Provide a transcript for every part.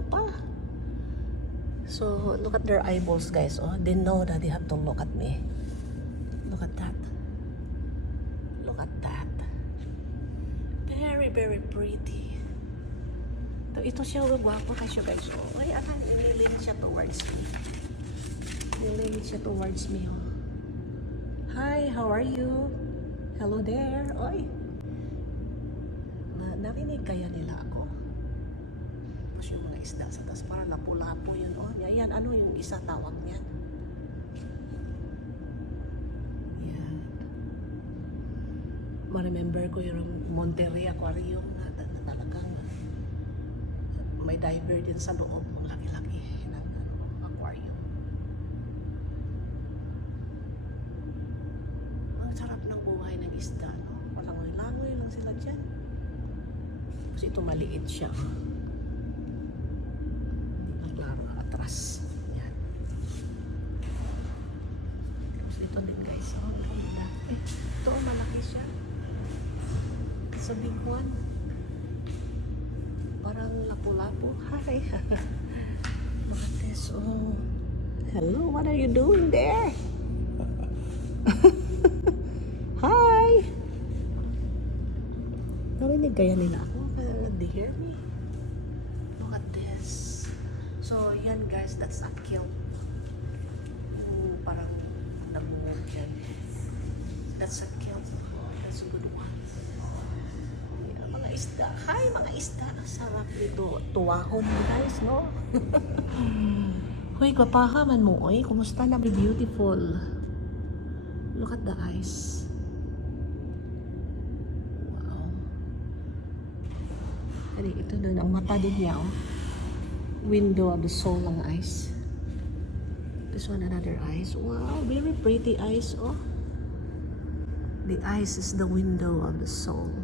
pa. So, look at their eyeballs, guys. Oh, they know that they have to look at me. Look at that. Look at that. Very, very pretty. Ito siya, gwapo kasi guys. Oh, ay, nililin siya towards me. Nililin siya towards me, oh. Hi, how are you? Hello there. Oy. Narinig kaya nila ako? Tapos yung mga isda sa taas, parang lapu-lapo yun. Oh, yan, ano yung isa tawag niyan? Yan. Ma-remember ko yung Monterrey Aquarium na talagang may diver din sa loob. Ang laki-laki ng aquarium. Ang sarap ng buhay ng isda, no? Palangoy-langoy lang sila dyan. Kasi ito maliit siya. Hindi na klaro atras. Yan. Tapos ito din guys. Oh, ganda. Ito malaki siya. Sa big one. Parang lapu-lapu. Hi. Look at this. Oh. Hello, what are you doing there? Hi. Narinig kaya nila ako? They hear me? Look at this. So, yan guys, that's a kilt. Parang nag-move yan. That's a kilt. Oh, that's a good one. Yeah, mga isda. Hi, mga isda. Sarap dito. Tuwahon guys, no? Hoy, kapahaman mo. Oy, kumusta na? Beautiful. Look at the eyes. Ito doon, ang mata din niya, oh. Window of the soul ang eyes. This one, another eyes. Wow, very pretty eyes, oh. The eyes is the window of the soul.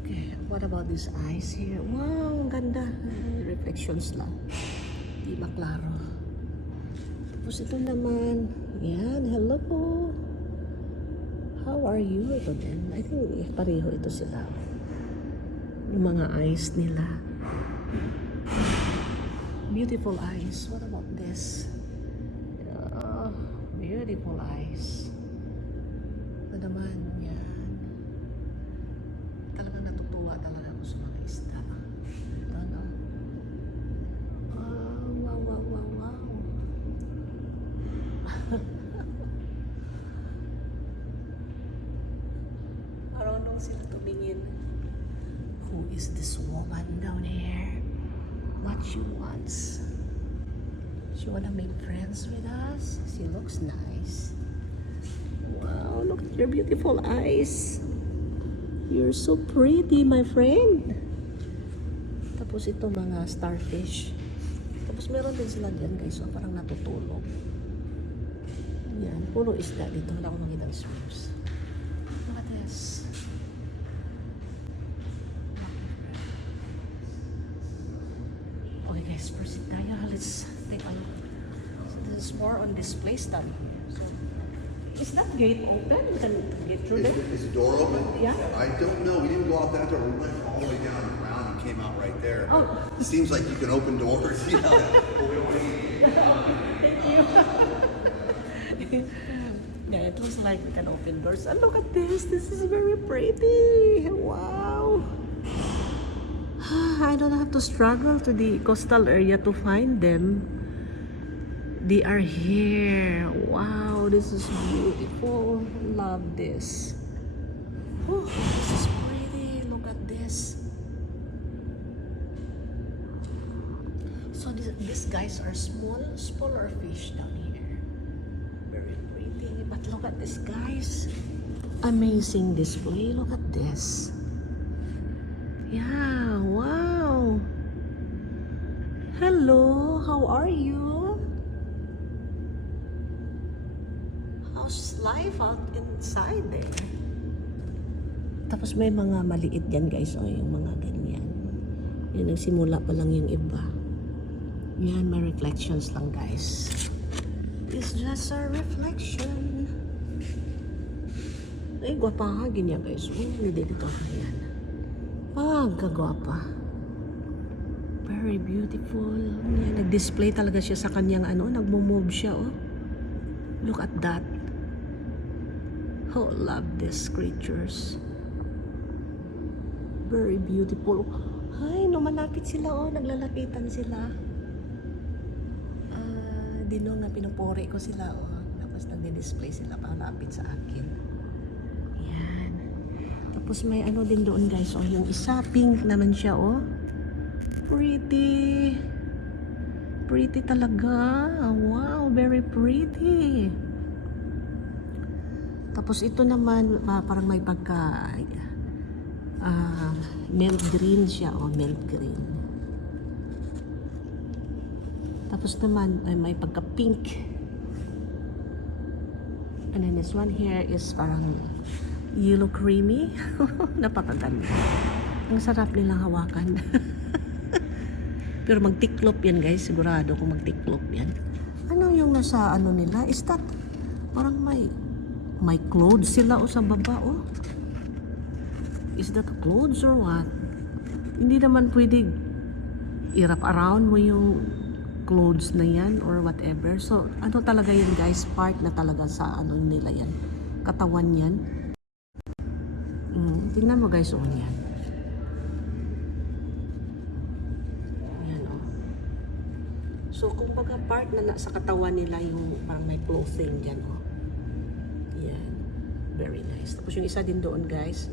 Okay, what about these eyes here? Wow, ang ganda. Reflections lang. Di maklaro. Tapos ito naman. Yan, hello po. How are you? Ito din. I think pareho ito sila. Yung mga eyes nila. Beautiful eyes. What about this? Beautiful eyes. Ito naman, yan. Talagang natutuwa talaga ako sa mga isda. Ito, no? Wow, wow, wow, wow. Marunong sila tumingin. Who is this woman down here? What she wants? She wanna make friends with us? She looks nice. Wow, look at your beautiful eyes. You're so pretty, my friend. Tapos ito mga starfish. Tapos meron din sila dyan guys, so parang natutulog. Yan, puro isda dito. Wala akong makita ng swims. Look at this. Okay guys, proceed tayo. Let's take a look. So this is more on display stuff here. So, is that gate open? We can get through there? Is the door open? Yeah. I don't know. We didn't go out that door. We went all the way down around and came out right there. Oh. It seems like you can open doors. Yeah. Thank you. Yeah, it looks like we can open doors. And look at this. This is very pretty. Wow. I don't have to struggle to the coastal area to find them. They are here. Wow, this is beautiful. Love this. Oh, this is pretty. Look at this. So these guys are smaller fish down here. Very pretty. But look at this, guys. Amazing display. Look at this. Yeah, wow. Hello, how are you? How's life out inside there? Tapos may mga maliit dyan guys, o yung mga ganyan. Yan, nagsimula pa lang yung iba. Yan, may reflections lang guys. It's just a reflection. Ay, gwapa ka, ganyan guys. Hindi dito ka yan. Kagwapa. Very beautiful. Yan, nag-display talaga siya sa kanyang ano, nagmo-move siya, oh. Look at that. Oh, love these creatures. Very beautiful. Ay, no, malapit sila, oh. Naglalapitan sila. Dino nga pinupuri ko sila, oh. Tapos nagdi-display sila palapit sa akin. Yan. Tapos may ano din doon, guys, oh. Yung isa, pink naman siya, oh. Pretty. Pretty talaga. Wow, very pretty. Tapos ito naman, parang may pagka milk green siya, oh, milk green. Tapos naman ay may pagka pink. And then this one here is parang yellow creamy. Napakaganda. Ang sarap nilang hawakan. Pero magtiklop yan, guys. Sigurado kung magtiklop yan. Ano yung nasa ano nila? Is that parang may clothes sila o sa baba, oh? Is that clothes or what? Hindi naman pwede i-wrap around mo yung clothes na yan or whatever. So, ano talaga yan, guys? Part na talaga sa ano nila yan. Katawan yan. Tingnan mo, guys, oh, yan. So, kumbaga part na sa katawan nila yung parang may clothing dyan, oh. Yan. Very nice. Tapos yung isa din doon, guys.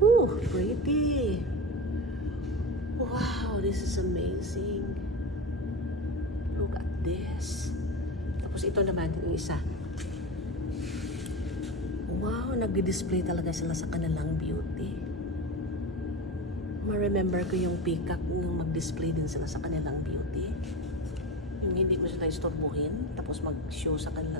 Ooh, pretty. Wow, this is amazing. Look at this. Tapos ito naman, yung isa. Wow, nag-display talaga sila sa kanilang beauty. Ma-remember ko yung peacock nung mag-display din sila sa kanilang beauty. Yung hindi ko sila istorbohin, tapos mag-show sa kanila.